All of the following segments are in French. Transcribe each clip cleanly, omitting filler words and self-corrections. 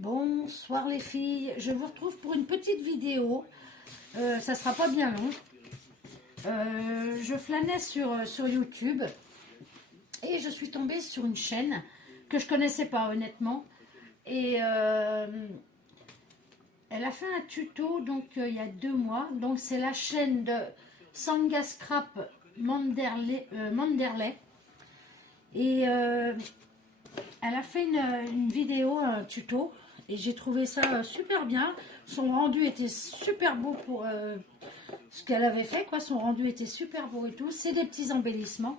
Bonsoir les filles, je vous retrouve pour une petite vidéo, ça sera pas bien long. Je flânais sur YouTube et je suis tombée sur une chaîne que je connaissais pas honnêtement. Et elle a fait un tuto donc il y a 2 mois, donc c'est la chaîne de Sanga Scrap Manderley. Et elle a fait une vidéo, un tuto, et j'ai trouvé ça super bien. Son rendu était super beau pour ce qu'elle avait fait, quoi. Son rendu était super beau et tout. C'est des petits embellissements.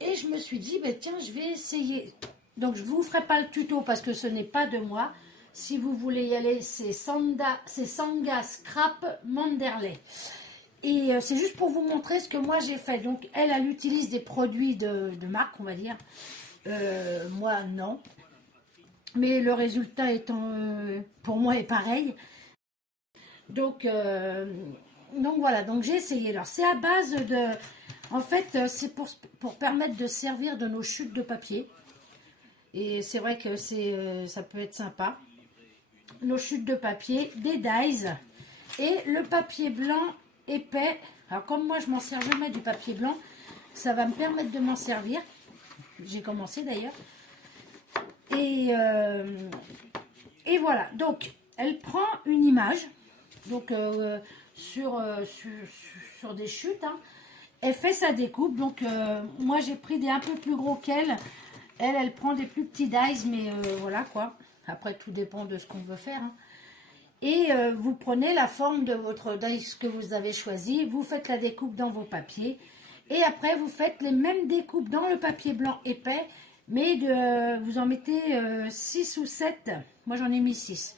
Et je me suis dit, bah, tiens, je vais essayer. Donc, je ne vous ferai pas le tuto parce que ce n'est pas de moi. Si vous voulez y aller, c'est Sanga Scrap Manderley. Et c'est juste pour vous montrer ce que moi j'ai fait. Donc, elle utilise des produits de marque, on va dire. Moi, non. Mais le résultat étant, pour moi, est pareil. Donc voilà, donc j'ai essayé. Alors, c'est à base de... En fait, c'est pour permettre de servir de nos chutes de papier. Et c'est vrai que ça peut être sympa. Nos chutes de papier, des dies et le papier blanc épais. Alors, comme moi, je m'en sers jamais du papier blanc, ça va me permettre de m'en servir. J'ai commencé d'ailleurs. Et voilà, donc elle prend une image donc sur des chutes, hein. Elle fait sa découpe, donc moi j'ai pris des un peu plus gros qu'elle. Elle prend des plus petits dies, mais voilà quoi. Après tout dépend de ce qu'on veut faire, hein. Et vous prenez la forme de votre dice que vous avez choisi, vous faites la découpe dans vos papiers et après vous faites les mêmes découpes dans le papier blanc épais, mais vous en mettez 6 ou 7, moi j'en ai mis 6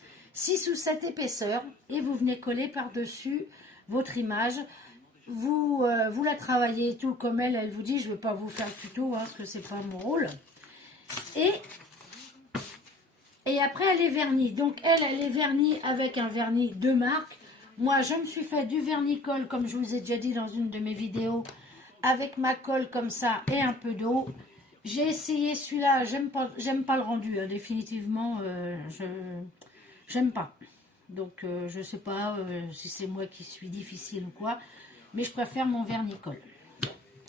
ou 7 épaisseurs, et vous venez coller par-dessus votre image. Vous la travaillez tout comme elle vous dit. Je ne vais pas vous faire le tuto, hein, parce que c'est pas mon rôle. Et après, elle est vernie. Donc, elle est vernie avec un vernis de marque. Moi, je me suis fait du vernis-colle, comme je vous ai déjà dit dans une de mes vidéos, avec ma colle comme ça et un peu d'eau. J'ai essayé celui-là, j'aime pas le rendu, hein, définitivement, j'aime pas. Donc, je sais pas si c'est moi qui suis difficile ou quoi, mais je préfère mon vernis-colle.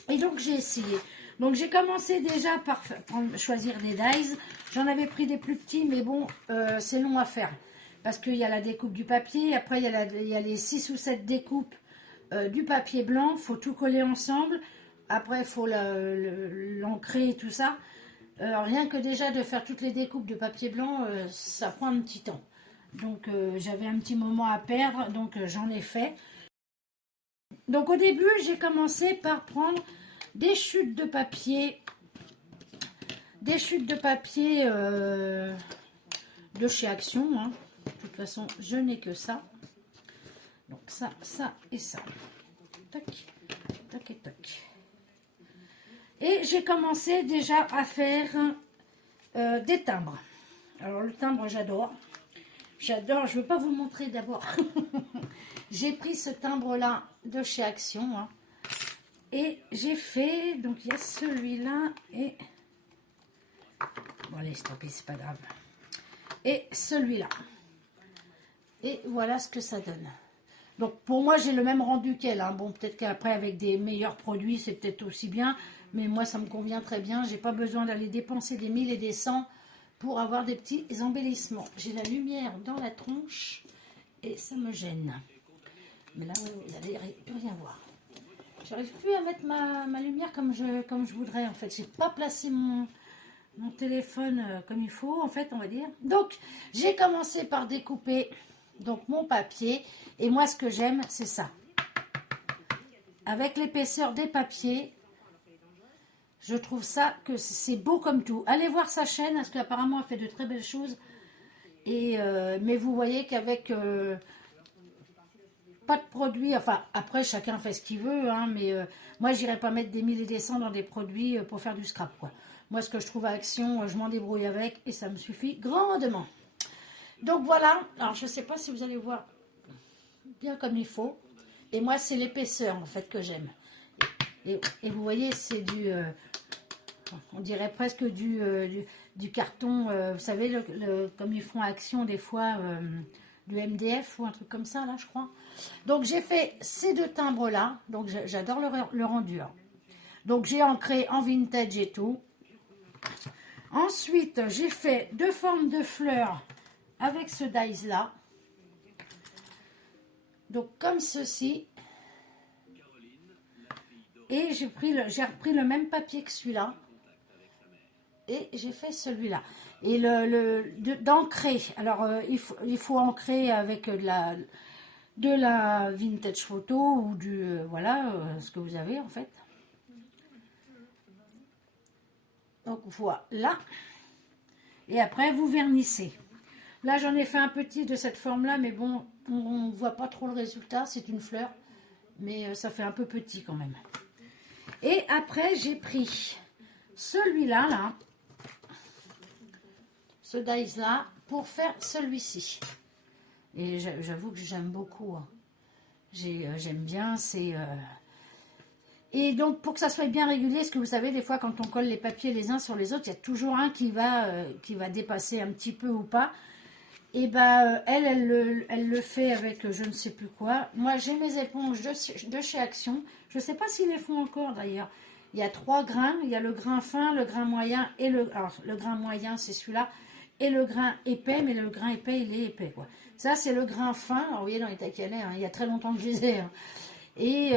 Et donc, j'ai essayé. Donc, j'ai commencé déjà par choisir des dies. J'en avais pris des plus petits, mais bon, c'est long à faire. Parce qu'il y a la découpe du papier, après il y a les 6 ou 7 découpes du papier blanc. Il faut tout coller ensemble. Après, il faut l'ancrer et tout ça. Rien que déjà de faire toutes les découpes de papier blanc, ça prend un petit temps. Donc, j'avais un petit moment à perdre, donc j'en ai fait. Donc, au début, j'ai commencé par prendre des chutes de papier, de chez Action, hein. De toute façon, je n'ai que ça. Donc ça et ça. Tac, tac et tac. Et j'ai commencé déjà à faire des timbres. Alors le timbre, j'adore. J'adore, je ne veux pas vous montrer d'abord. J'ai pris ce timbre-là de chez Action, hein. Et j'ai fait, donc il y a celui-là et... Bon allez, stoppez, c'est pas grave. Et celui-là. Et voilà ce que ça donne. Donc pour moi, j'ai le même rendu qu'elle, hein. Bon, peut-être qu'après, avec des meilleurs produits, c'est peut-être aussi bien. Mais moi, ça me convient très bien. J'ai pas besoin d'aller dépenser des 1000 et des 100 pour avoir des petits embellissements. J'ai la lumière dans la tronche et ça me gêne. Mais là, vous n'allez plus rien voir. J'arrive plus à mettre ma lumière comme je voudrais, en fait. J'ai pas placé mon téléphone comme il faut, en fait, on va dire. Donc, j'ai commencé par découper donc mon papier. Et moi, ce que j'aime, c'est ça. Avec l'épaisseur des papiers, je trouve ça que c'est beau comme tout. Allez voir sa chaîne, parce qu'apparemment, elle fait de très belles choses. Et, mais vous voyez qu'avec... pas de produits, enfin après chacun fait ce qu'il veut, hein, mais moi j'irai pas mettre des 1000 et des 100 dans des produits pour faire du scrap, quoi. Moi ce que je trouve à Action, je m'en débrouille avec et ça me suffit grandement. Donc voilà, alors je sais pas si vous allez voir bien comme il faut, et moi c'est l'épaisseur en fait que j'aime. Et vous voyez, c'est du on dirait presque du carton, vous savez, comme ils font à Action des fois, du MDF ou un truc comme ça, là, je crois. Donc, j'ai fait ces deux timbres-là. Donc, j'adore le rendu. Hein. Donc, j'ai ancré en vintage et tout. Ensuite, j'ai fait deux formes de fleurs avec ce dies-là. Donc, comme ceci. Et j'ai repris le même papier que celui-là. Et j'ai fait celui-là. Et d'ancrer. Alors, il faut ancrer avec de la vintage photo ou voilà, ce que vous avez en fait. Donc, voilà. Et après, vous vernissez. Là, j'en ai fait un petit de cette forme-là, mais bon, on ne voit pas trop le résultat. C'est une fleur, mais ça fait un peu petit quand même. Et après, j'ai pris celui-là, là, ce dies-là, pour faire celui-ci. Et j'avoue que j'aime beaucoup. Hein. J'aime bien, c'est... Et donc, pour que ça soit bien régulier, parce que vous savez, des fois, quand on colle les papiers les uns sur les autres, il y a toujours un qui va dépasser un petit peu ou pas. Et ben, elle le fait avec je ne sais plus quoi. Moi, j'ai mes éponges de chez Action. Je ne sais pas s'ils les font encore, d'ailleurs. Il y a 3 grains. Il y a le grain fin, le grain moyen et alors, le grain moyen, c'est celui-là. Et le grain épais, mais le grain épais, il est épais, quoi. Ça, c'est le grain fin. Alors, vous voyez, dans les taquelets, hein, il y a très longtemps que je les ai. Hein. Et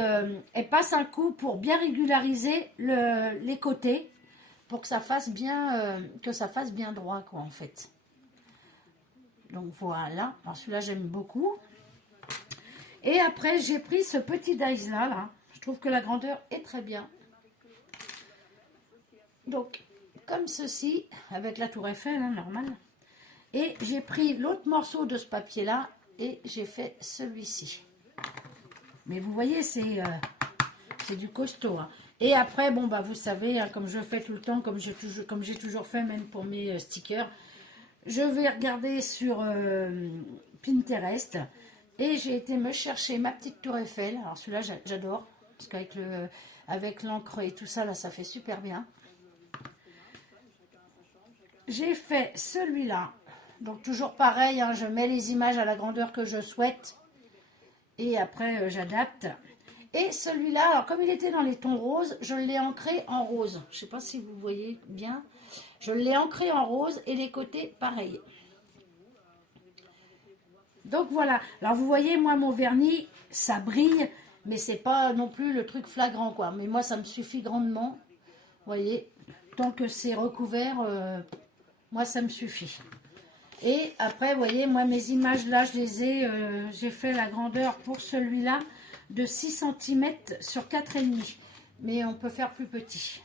elle passe un coup pour bien régulariser les côtés pour que ça fasse bien droit, quoi, en fait. Donc voilà, alors celui-là j'aime beaucoup. Et après j'ai pris ce petit dies là, je trouve que la grandeur est très bien. Donc comme ceci, avec la tour Eiffel, hein, normal. Et j'ai pris l'autre morceau de ce papier là et j'ai fait celui-ci. Mais vous voyez, c'est du costaud. Hein. Et après, bon bah vous savez, hein, comme je fais tout le temps, comme j'ai toujours fait même pour mes stickers, je vais regarder sur Pinterest et j'ai été me chercher ma petite tour Eiffel. Alors celui-là, j'adore parce qu'avec l'encre et tout ça, là, ça fait super bien. J'ai fait celui-là. Donc toujours pareil, hein, je mets les images à la grandeur que je souhaite et après j'adapte. Et celui-là, alors comme il était dans les tons roses, je l'ai ancré en rose. Je ne sais pas si vous voyez bien. Je l'ai ancré en rose et les côtés pareil. Donc voilà. Alors vous voyez, moi mon vernis, ça brille, mais c'est pas non plus le truc flagrant quoi. Mais moi ça me suffit grandement. Vous voyez, tant que c'est recouvert, moi ça me suffit. Et après, vous voyez, moi mes images là, j'ai fait la grandeur pour celui-là de 6 cm sur 4,5. Mais on peut faire plus petit.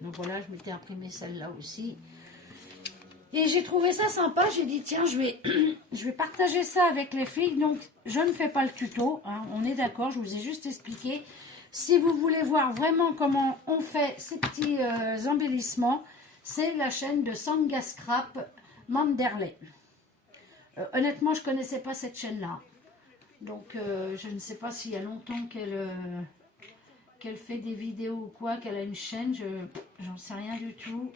Donc voilà, je m'étais imprimé celle-là aussi. Et j'ai trouvé ça sympa. J'ai dit, tiens, je vais partager ça avec les filles. Donc, je ne fais pas le tuto. Hein, on est d'accord, je vous ai juste expliqué. Si vous voulez voir vraiment comment on fait ces petits embellissements, c'est la chaîne de Sanga Scrap Manderley. Honnêtement, je ne connaissais pas cette chaîne-là. Donc, je ne sais pas s'il y a longtemps qu'elle fait des vidéos ou quoi, qu'elle a une chaîne. J'en sais rien du tout.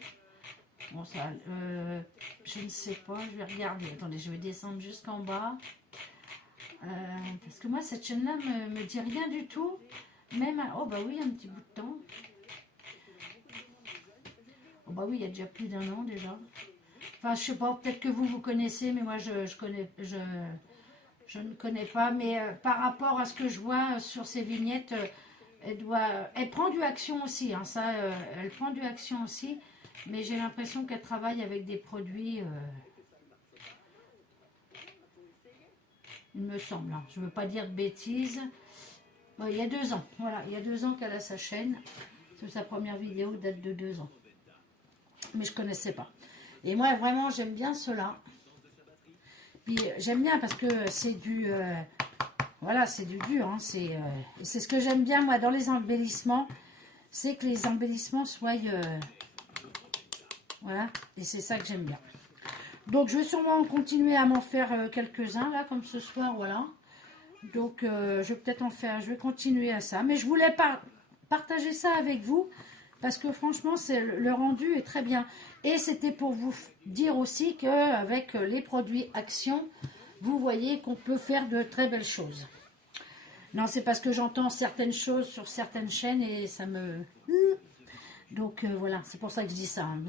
Bon, ça, je ne sais pas, je vais regarder. Attendez, je vais descendre jusqu'en bas. Parce que moi, cette chaîne-là me dit rien du tout. Même, oh bah oui, un petit bout de temps. Oh bah oui, il y a déjà plus d'1 an déjà. Enfin, je sais pas, peut-être que vous connaissez, mais moi, je ne connais pas. Mais par rapport à ce que je vois sur ces vignettes, elle prend du Action aussi. Hein, ça, elle prend du Action aussi. Mais j'ai l'impression qu'elle travaille avec des produits, il me semble. Hein. Je ne veux pas dire de bêtises. Bon, il y a 2 ans, voilà, il y a 2 ans qu'elle a sa chaîne. Sa première vidéo date de 2 ans. Mais je ne connaissais pas. Et moi, vraiment, j'aime bien cela. Puis j'aime bien parce que c'est du... voilà, c'est du dur. Hein, c'est ce que j'aime bien, moi, dans les embellissements. C'est que les embellissements soient... voilà, et c'est ça que j'aime bien. Donc, je vais sûrement continuer à m'en faire quelques-uns, là, comme ce soir, voilà. Donc, je vais peut-être en faire, je vais continuer à ça. Mais je voulais partager ça avec vous, parce que franchement, le rendu est très bien. Et c'était pour vous dire aussi qu'avec les produits Action, vous voyez qu'on peut faire de très belles choses. Non, c'est parce que j'entends certaines choses sur certaines chaînes et ça me... Donc voilà, c'est pour ça que je dis ça. Hein,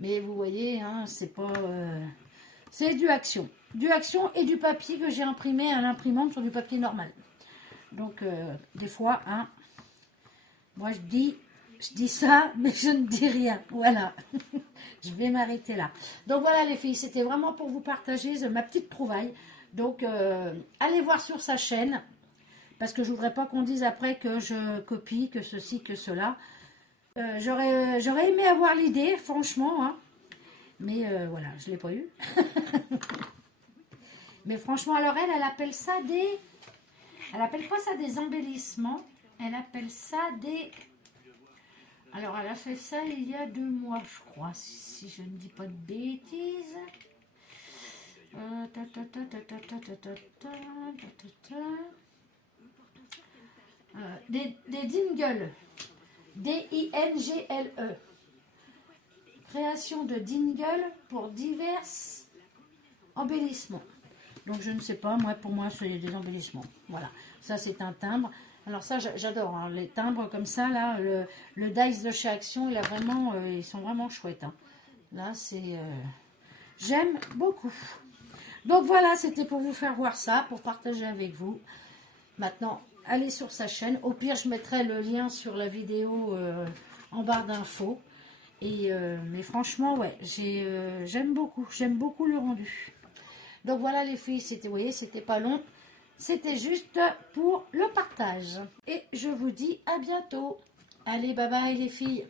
mais vous voyez, hein, c'est pas... c'est du Action. Du Action et du papier que j'ai imprimé à l'imprimante sur du papier normal. Donc des fois, hein, moi je dis ça, mais je ne dis rien. Voilà. Je vais m'arrêter là. Donc voilà les filles, c'était vraiment pour vous partager ma petite trouvaille. Donc allez voir sur sa chaîne. Parce que je ne voudrais pas qu'on dise après que je copie, que ceci, que cela. J'aurais aimé avoir l'idée, franchement. Hein. Mais voilà, je ne l'ai pas eu. Mais franchement, alors elle appelle ça des... Elle appelle pas ça des embellissements. Elle appelle ça des... Alors, elle a fait ça il y a 2 mois, je crois, si je ne dis pas de bêtises. Des dingles. D-I-N-G-L-E. Création de dingles pour divers embellissements. Donc, je ne sais pas, moi, pour moi, c'est des embellissements. Voilà, ça, c'est un timbre. Alors ça, j'adore, hein, les timbres comme ça, là, le dice de chez Action, ils sont vraiment chouettes. Hein. Là, c'est... j'aime beaucoup. Donc voilà, c'était pour vous faire voir ça, pour partager avec vous. Maintenant, allez sur sa chaîne. Au pire, je mettrai le lien sur la vidéo en barre d'infos. Mais franchement, ouais, j'aime beaucoup le rendu. Donc voilà les filles, vous voyez, c'était pas long. C'était juste pour le partage. Et je vous dis à bientôt. Allez, bye bye les filles.